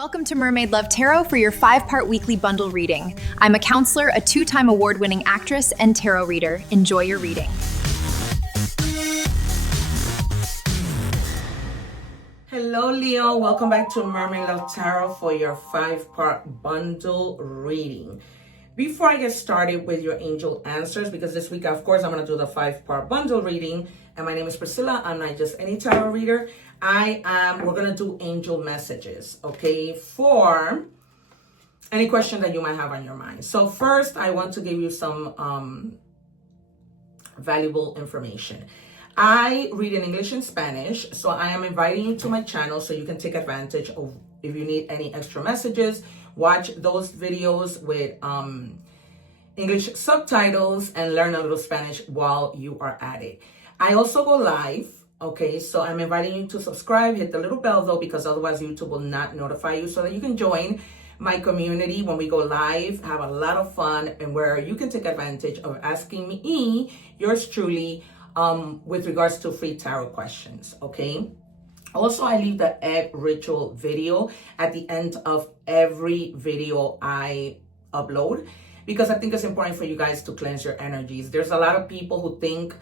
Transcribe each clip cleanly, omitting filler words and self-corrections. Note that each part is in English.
Welcome to Mermaid Love Tarot for your 5-part weekly bundle reading. I'm a counselor, a 2-time award-winning actress, and tarot reader. Enjoy your reading. Hello, Leo. Welcome back to Mermaid Love Tarot for your 5-part bundle reading. Before I get started with your angel answers, because this week, of course, I'm going to do the 5-part bundle reading, and my name is Priscilla. I'm not just any tarot reader. We're going to do angel messages, okay, for any question that you might have on your mind. So first, I want to give you some valuable information. I read in English and Spanish, so I am inviting you to my channel so you can take advantage of, if you need any extra messages, watch those videos with English subtitles and learn a little Spanish while you are at it. I also go live. Okay, so I'm inviting you to subscribe, hit the little bell though, because otherwise YouTube will not notify you, so that you can join my community when we go live, have a lot of fun, and where you can take advantage of asking me, yours truly, with regards to free tarot questions, okay? Also, I leave the egg ritual video at the end of every video I upload, because I think it's important for you guys to cleanse your energies. There's a lot of people who think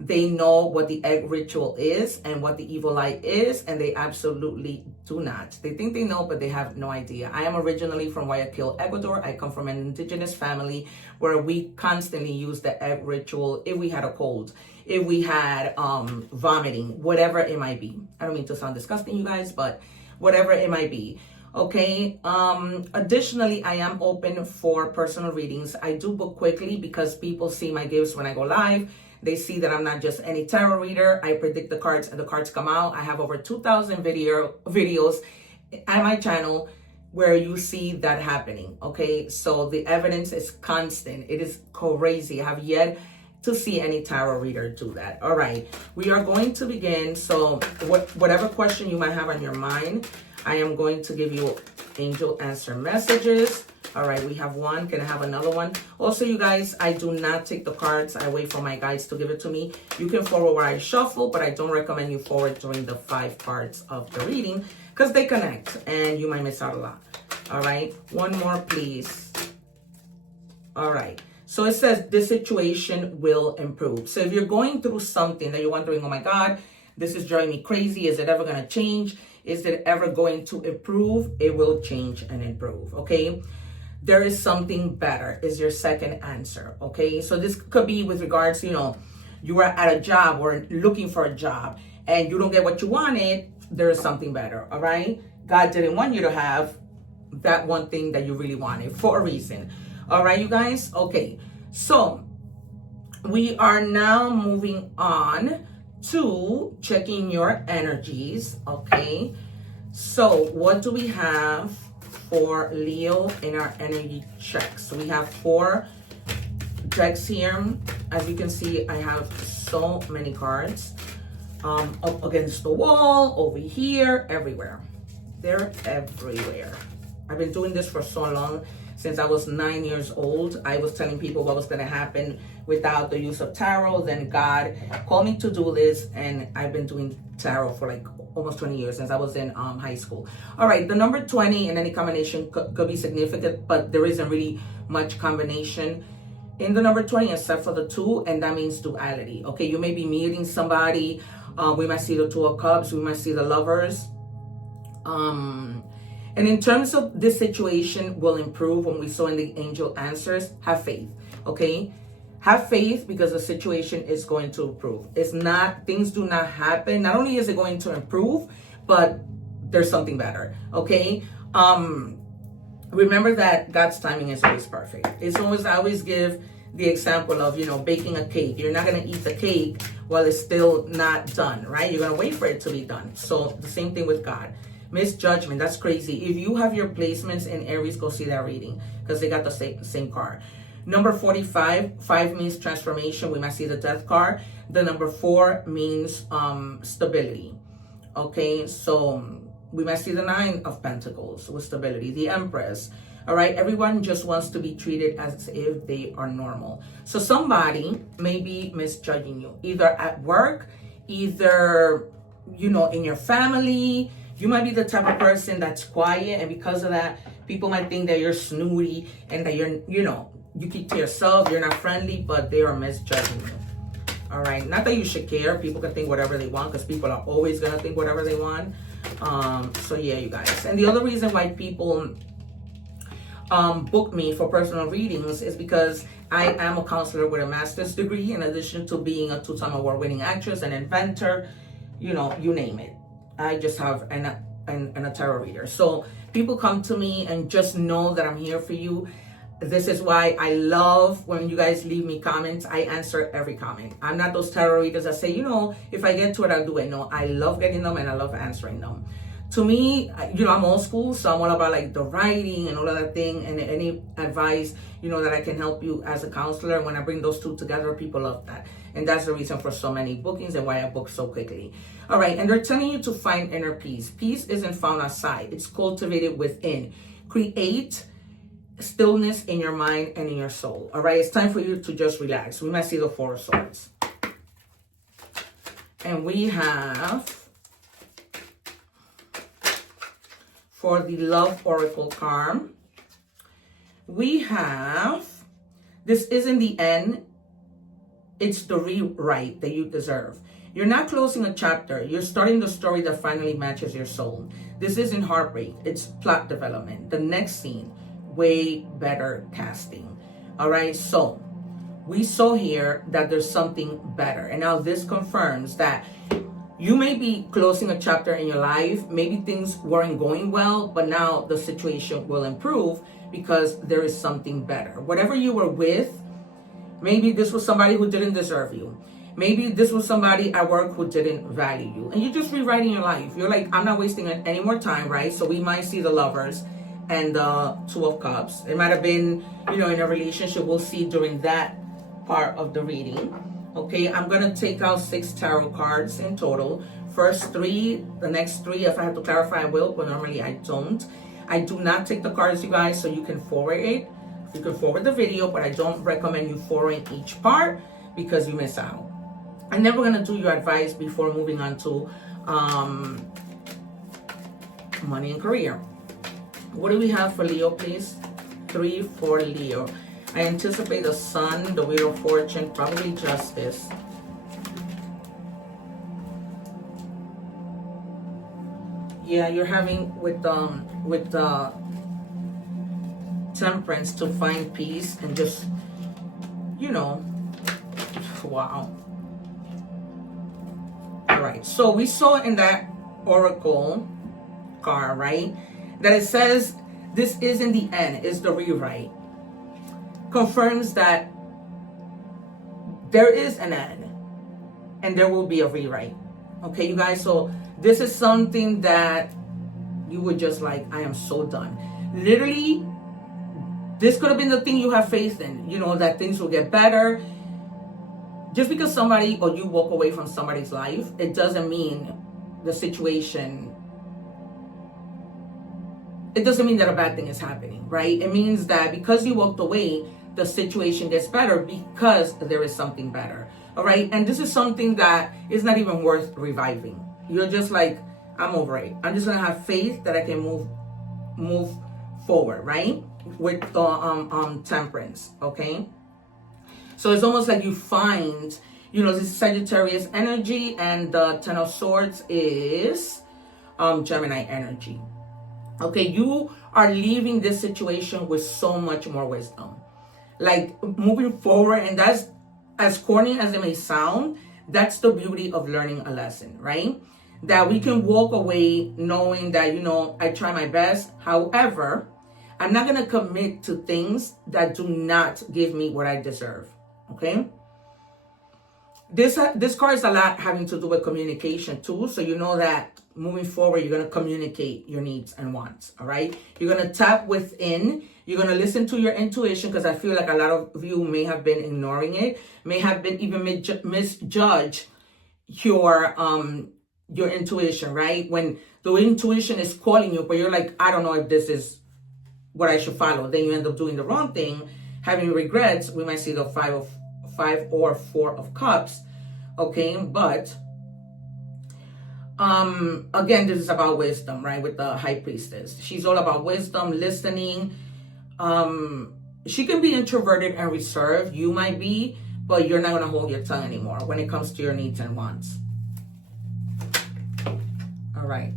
they know what the egg ritual is and what the evil eye is, and they absolutely do not. They think they know, but they have no idea. I am originally from Guayaquil, Ecuador. I come from an indigenous family where we constantly use the egg ritual if we had a cold, if we had vomiting, whatever it might be. I don't mean to sound disgusting, you guys, but whatever it might be. Okay. Additionally, I am open for personal readings. I do book quickly because people see my gifts when I go live. They see that I'm not just any tarot reader. I predict the cards and the cards come out. I have over 2,000 videos at my channel where you see that happening. Okay, so the evidence is constant. It is crazy. I have yet to see any tarot reader do that. All right, we are going to begin. So whatever question you might have on your mind, I am going to give you angel answer messages. All right, we have one. Can I have another one? Also, you guys, I do not take the cards. I wait for my guides to give it to me. You can forward where I shuffle, but I don't recommend you forward during the 5 parts of the reading because they connect and you might miss out a lot. All right, one more, please. All right, so it says this situation will improve. So if you're going through something that you're wondering, oh my God, this is driving me crazy. Is it ever going to change? Is it ever going to improve? It will change and improve, okay? There is something better is your second answer, okay? So this could be with regards, you are at a job or looking for a job and you don't get what you wanted. There is something better, all right? God didn't want you to have that one thing that you really wanted for a reason. All right, you guys? Okay, so we are now moving on to checking your energies, okay? So what do we have for Leo in our energy checks? So we have 4 decks here. As you can see, I have so many cards up against the wall, over here, everywhere. They're everywhere. I've been doing this for so long. Since I was 9 years old, I was telling people what was going to happen without the use of tarot. Then God called me to do this, and I've been doing tarot for like almost 20 years since I was in high school. All right, the number 20 in any combination could be significant, but there isn't really much combination in the number 20 except for the 2, and that means duality. Okay, you may be meeting somebody. We might see the 2 of Cups. We might see the Lovers. And in terms of this situation will improve, when we saw in the angel answers, have faith, okay? Have faith because the situation is going to improve. It's not, things do not happen. Not only is it going to improve, but there's something better, okay? Remember that God's timing is always perfect. It's always, I always give the example of, baking a cake. You're not going to eat the cake while it's still not done, right? You're going to wait for it to be done. So the same thing with God. Misjudgment, that's crazy. If you have your placements in Aries, go see that reading because they got the same card. Number 45, 5 means transformation. We might see the death card. The number 4 means stability. Okay, so we might see the 9 of Pentacles with stability, the Empress. All right, everyone just wants to be treated as if they are normal. So somebody may be misjudging you, either at work, either, in your family, You might be the type of person that's quiet, and because of that, people might think that you're snooty and that you're, you keep to yourself, you're not friendly, but they are misjudging you. All right, not that you should care. People can think whatever they want, because people are always gonna think whatever they want. So yeah, you guys. And the other reason why people book me for personal readings is because I am a counselor with a master's degree, in addition to being a 2-time award-winning actress, an inventor, you name it. I just have a tarot reader. So people come to me and just know that I'm here for you. This is why I love when you guys leave me comments. I answer every comment. I'm not those tarot readers that say, if I get to it, I'll do it. No, I love getting them and I love answering them. To me, I'm old school, so I'm all about like the writing and all of that thing, and any advice, that I can help you as a counselor. And when I bring those two together, people love that. And that's the reason for so many bookings and why I book so quickly. All right, and they're telling you to find inner peace. Peace isn't found outside. It's cultivated within. Create stillness in your mind and in your soul. All right, it's time for you to just relax. We might see the Four of Swords. And we have, for the Love Oracle card, we have, this isn't the end, it's the rewrite that you deserve. You're not closing a chapter, you're starting the story that finally matches your soul. This isn't heartbreak, it's plot development. The next scene, way better casting. All right, so we saw here that there's something better. And now this confirms that you may be closing a chapter in your life. Maybe things weren't going well, but now the situation will improve because there is something better. Whatever you were with, maybe this was somebody who didn't deserve you. Maybe this was somebody at work who didn't value you. And you're just rewriting your life. You're like, I'm not wasting any more time, right? So we might see the Lovers and the Two of Cups. It might have been, in a relationship. We'll see during that part of the reading. Okay, I'm going to take out 6 tarot cards in total. First 3, the next 3, if I have to clarify, I will, but normally I don't. I do not take the cards, you guys, so you can forward it. You can forward the video, but I don't recommend you forwarding each part because you miss out. And then we're going to do your advice before moving on to money and career. What do we have for Leo, please? 3 for Leo. I anticipate the Sun, the Wheel of Fortune, probably Justice. Yeah, you're having with Temperance to find peace and just, wow. All right, so we saw in that Oracle card, right, that it says this isn't the end, it's the rewrite. Confirms that there is an end and there will be a rewrite. Okay, you guys, so this is something that you would just like, I am so done. Literally, this could have been the thing you have faith in, that things will get better. Just because somebody or you walk away from somebody's life, it doesn't mean the situation, it doesn't mean that a bad thing is happening, right? It means that because you walked away, the situation gets better because there is something better. All right, and this is something that is not even worth reviving. You're just like, I'm over it. I'm just gonna have faith that I can move forward, right? With Temperance, okay? So it's almost like you find, this is Sagittarius energy, and the Ten of Swords is Gemini energy. Okay, you are leaving this situation with so much more wisdom. Like moving forward, and that's, as corny as it may sound, that's the beauty of learning a lesson, right? That we can walk away knowing that, I try my best. However, I'm not going to commit to things that do not give me what I deserve, okay? This card is a lot having to do with communication too. So you know that moving forward, you're going to communicate your needs and wants, all right? You're going to tap within. You're going to listen to your intuition, because I feel like a lot of you may have been ignoring it, may have been even misjudge your intuition, right? When the intuition is calling you, but you're like, I don't know if this is what I should follow. Then you end up doing the wrong thing, having regrets. We might see the 5 or 4 of Cups, okay? But Again, this is about wisdom, right? With the high priestess, she's all about wisdom, listening. She can be introverted and reserved. You might be, but you're not going to hold your tongue anymore when it comes to your needs and wants. All right.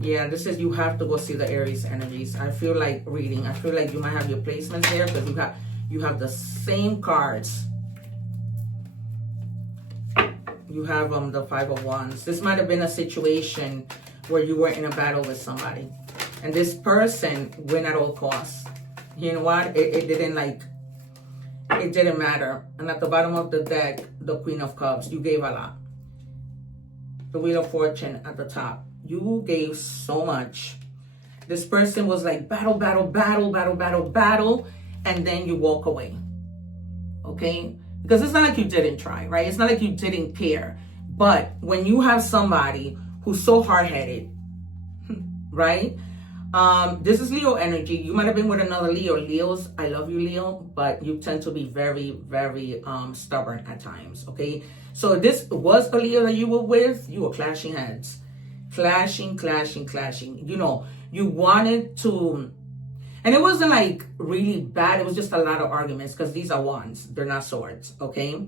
Yeah, this is, you have to go see the Aries energies. I feel like reading. I feel like you might have your placements there because you have the same cards. You have the Five of Wands. This might have been a situation where you were in a battle with somebody, and this person win at all costs. You know what? It didn't matter. And at the bottom of the deck, the Queen of Cups, you gave a lot. The Wheel of Fortune at the top. You gave so much. This person was like battle, battle, battle, battle, battle, battle, and then you walk away. Okay? Because it's not like you didn't try, right? It's not like you didn't care. But when you have somebody who's so hard-headed, right? This is Leo energy. You might have been with another Leo. Leos, I love you, Leo, but you tend to be very, very stubborn at times, okay? So this was a Leo that you were with. You were clashing heads. Clashing. You know, you wanted to... And it wasn't like really bad. It was just a lot of arguments because these are wands. They're not swords, okay?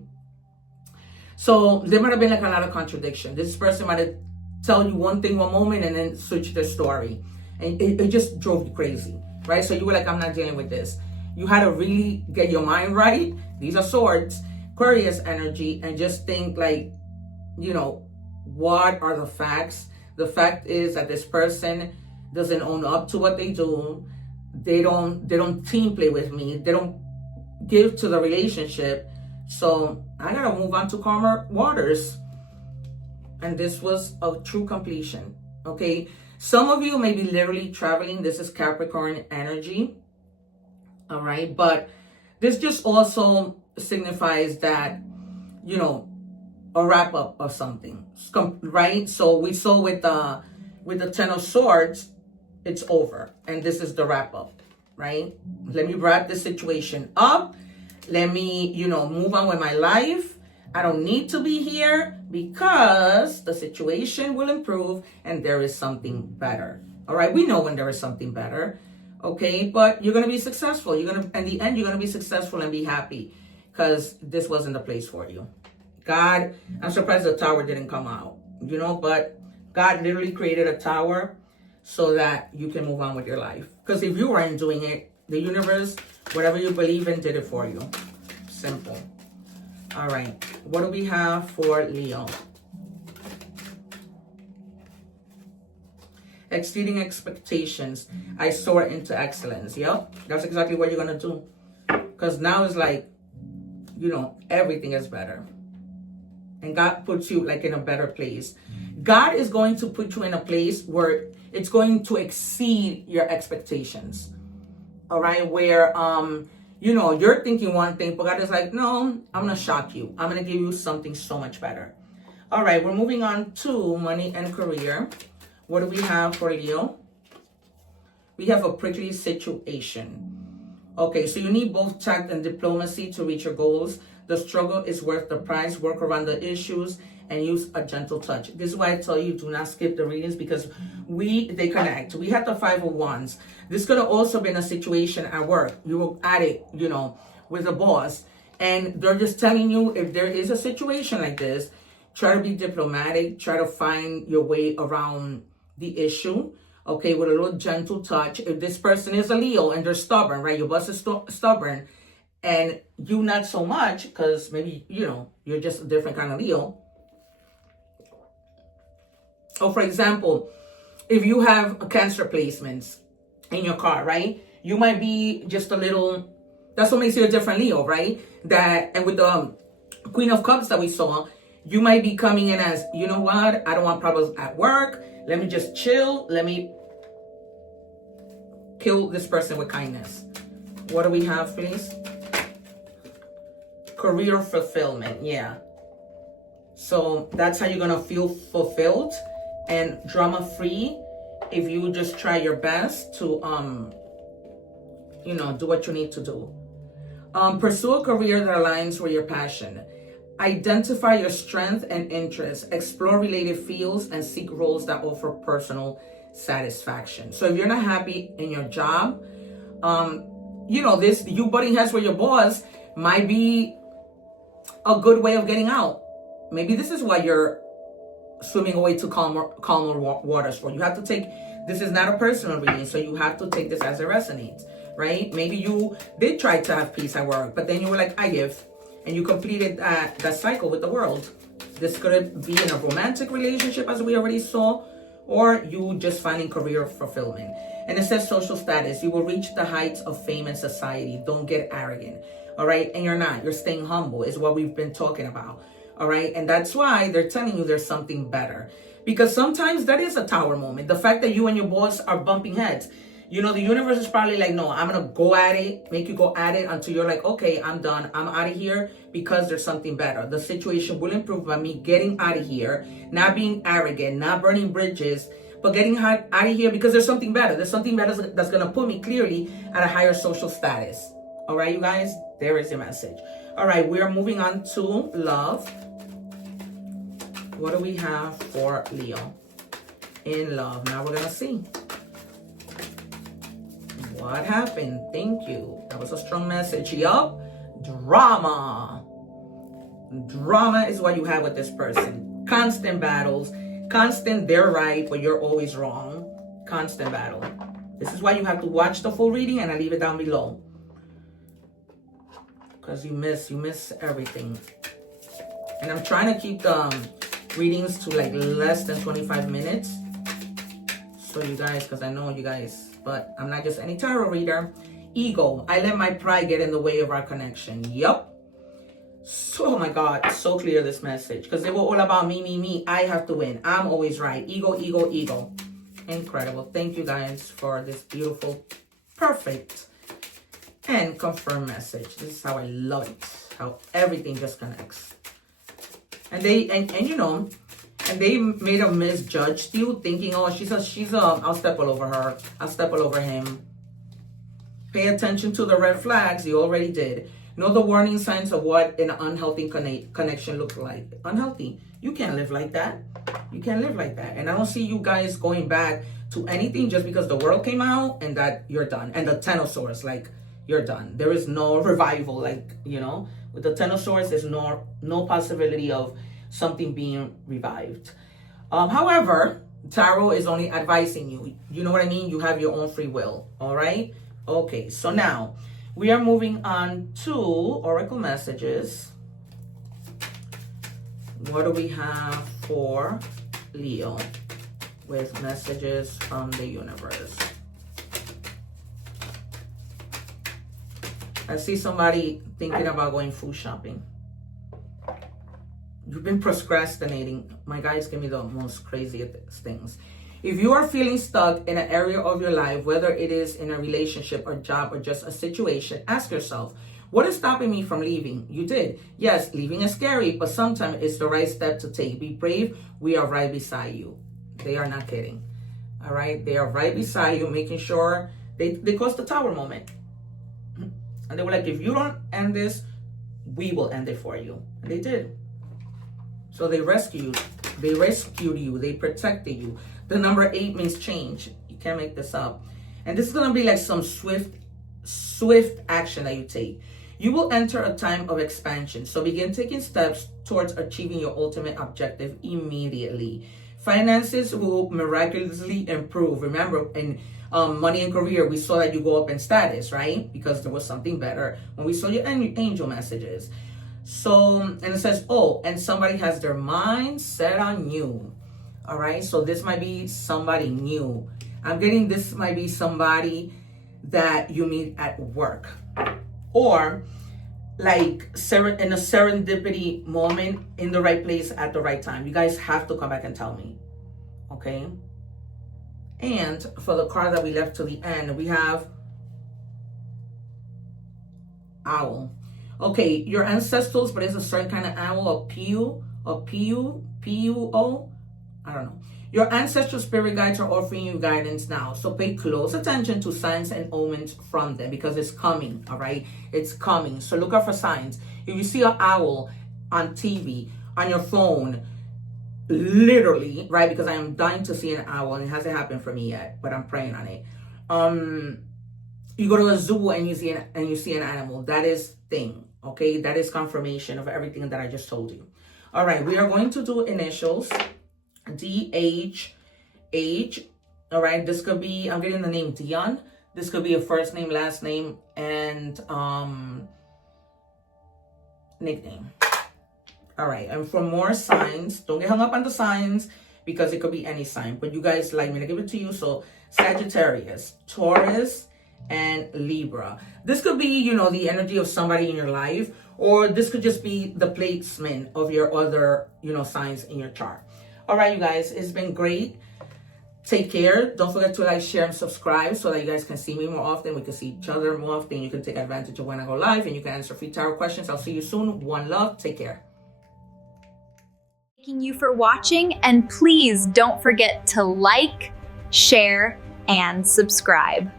So there might have been like a lot of contradiction. This person might have tell you one thing one moment and then switch their story. And it just drove you crazy, right? So you were like, I'm not dealing with this. You had to really get your mind right. These are swords, Aquarius energy, and just think like, you know, what are the facts? The fact is that this person doesn't own up to what they do. They don't team play with me. They don't give to the relationship. So I gotta move on to calmer waters. And this was a true completion. Okay. Some of you may be literally traveling. This is Capricorn energy. All right. But this just also signifies that, you know, a wrap up of something, right? So we saw with the Ten of Swords, it's over. And this is the wrap up, right? Let me wrap this situation up. Let me, you know, move on with my life. I don't need to be here because the situation will improve and there is something better. All right. We know when there is something better. Okay. But you're going to be successful. In the end, you're going to be successful and be happy because this wasn't the place for you. God, I'm surprised the tower didn't come out, you know, but God literally created a tower so that you can move on with your life. Because if you weren't doing it, the universe, whatever you believe in, did it for you. Simple. All right. What do we have for Leo? Exceeding expectations. I soar into excellence. Yep. That's exactly what you're going to do. Because now it's like, you know, everything is better. And God puts you like in a better place. God is going to put you in a place where it's going to exceed your expectations. All right. Where, you know, you're thinking one thing, but God is like, no, I'm going to shock you. I'm going to give you something so much better. All right. We're moving on to money and career. What do we have for Leo? We have a prickly situation. Okay. So you need both tact and diplomacy to reach your goals. The struggle is worth the price. Work around the issues and use a gentle touch. This is why I tell you, do not skip the readings because they connect. We had the Five of Wands. This could have also been a situation at work. You were at it, you know, with a boss. And they're just telling you if there is a situation like this, try to be diplomatic. Try to find your way around the issue. Okay, with a little gentle touch. If this person is a Leo and they're stubborn, right? Your boss is stubborn. And you not so much because maybe, you know, you're just a different kind of Leo. Or for example, if you have a Cancer placements in your car, right? You might be just a little, that's what makes you a different Leo, right? And with the Queen of Cups that we saw, you might be coming in as, you know what? I don't want problems at work. Let me just chill. Let me kill this person with kindness. What do we have, please? Career fulfillment, yeah. So that's how you're gonna feel fulfilled and drama-free if you just try your best to, you know, do what you need to do. Pursue a career that aligns with your passion. Identify your strength and interests, explore related fields, and seek roles that offer personal satisfaction. So if you're not happy in your job, this you butting heads with your boss might be a good way of getting out. Maybe this is why you're swimming away to calmer waters for. You have to take, this is not a personal reading, so you have to take this as it resonates, right? Maybe you did try to have peace at work, but then you were like, I give. And you completed that cycle with the world. This could be in a romantic relationship, as we already saw, or you just finding career fulfillment. And it says social status. You will reach the heights of fame and society. Don't get arrogant, all right? And you're not. You're staying humble is what we've been talking about, all right? And that's why they're telling you there's something better. Because sometimes that is a tower moment. The fact that you and your boss are bumping heads. The universe is probably like, no, I'm going to go at it, make you go at it until you're like, okay, I'm done. I'm out of here because there's something better. The situation will improve by me getting out of here, not being arrogant, not burning bridges, but getting out of here because there's something better. There's something better that's going to put me clearly at a higher social status. All right, you guys, there is your message. All right, we are moving on to love. What do we have for Leo in love? Now we're going to see. What happened? Thank you. That was a strong message. Yup. Drama. Drama is what you have with this person. Constant battles. Constant, they're right, but you're always wrong. Constant battle. This is why you have to watch the full reading, and I leave it down below. Because you miss everything. And I'm trying to keep the readings to like less than 25 minutes. So you guys, because I know you guys, but I'm not just any tarot reader. Ego. I let my pride get in the way of our connection. Yup. So, oh my God, so clear this message. Because they were all about me, me, me. I have to win. I'm always right. Ego, ego, ego. Incredible. Thank you guys for this beautiful, perfect, and confirmed message. This is how I love it. How everything just connects. And they, and they made a misjudged you, thinking, oh, she's I'll step all over her. I'll step all over him. Pay attention to the red flags. You already did. Know the warning signs of what an unhealthy connection looks like. Unhealthy. You can't live like that. You can't live like that. And I don't see you guys going back to anything just because the world came out and that you're done. And the Ten of Swords, like, you're done. There is no revival, like, with the Ten of Swords, there's no possibility of something being revived. However, tarot is only advising you. You know what I mean? You have your own free will. All right? Okay, so now we are moving on to oracle messages. What do we have for Leo with messages from the universe? I see somebody thinking about going food shopping. You've been procrastinating. My guys give me the most craziest things. If you are feeling stuck in an area of your life, whether it is in a relationship or job or just a situation, ask yourself, what is stopping me from leaving? You did. Yes, leaving is scary, but sometimes it's the right step to take. Be brave. We are right beside you. They are not kidding. All right? They are right beside you, making sure they caused the tower moment. And they were like, if you don't end this, we will end it for you. And they did. So they rescued you. They protected you. The number 8 means change. You can't make this up. And this is going to be like some swift action that you take. You will enter a time of expansion. So begin taking steps towards achieving your ultimate objective immediately. Finances will miraculously improve. Remember, in money and career, we saw that you go up in status, right? Because there was something better when we saw your angel messages. So, and it says, oh, and somebody has their mind set on you. All right. So this might be somebody new. I'm getting this might be somebody that you meet at work, or like in a serendipity moment in the right place at the right time. You guys have to come back and tell me. Okay. And for the card that we left to the end, we have owl. Okay, your ancestors, but it's a certain kind of owl, P-U-O. I don't know. Your ancestral spirit guides are offering you guidance now. So pay close attention to signs and omens from them because it's coming, all right? It's coming. So look out for signs. If you see an owl, on TV, on your phone, literally, right? Because I am dying to see an owl, and it hasn't happened for me yet, but I'm praying on it. You go to a zoo and you see an animal. That is thing, okay? That is confirmation of everything that I just told you. All right, we are going to do initials, DH, age. All right, this could be, I'm getting the name Dion. This could be a first name, last name, and nickname. All right, and for more signs, don't get hung up on the signs because it could be any sign, but you guys like me to give it to you. So Sagittarius, Taurus, and Libra. This could be, you know, the energy of somebody in your life, or this could just be the placement of your other, you know, signs in your chart. All right, you guys, it's been great. Take care. Don't forget to like, share, and subscribe so that you guys can see me more often. We can see each other more often. You can take advantage of when I go live, and you can answer free tarot questions. I'll see you soon. One love. Take care. Thanking you for watching, and please don't forget to like, share, and subscribe.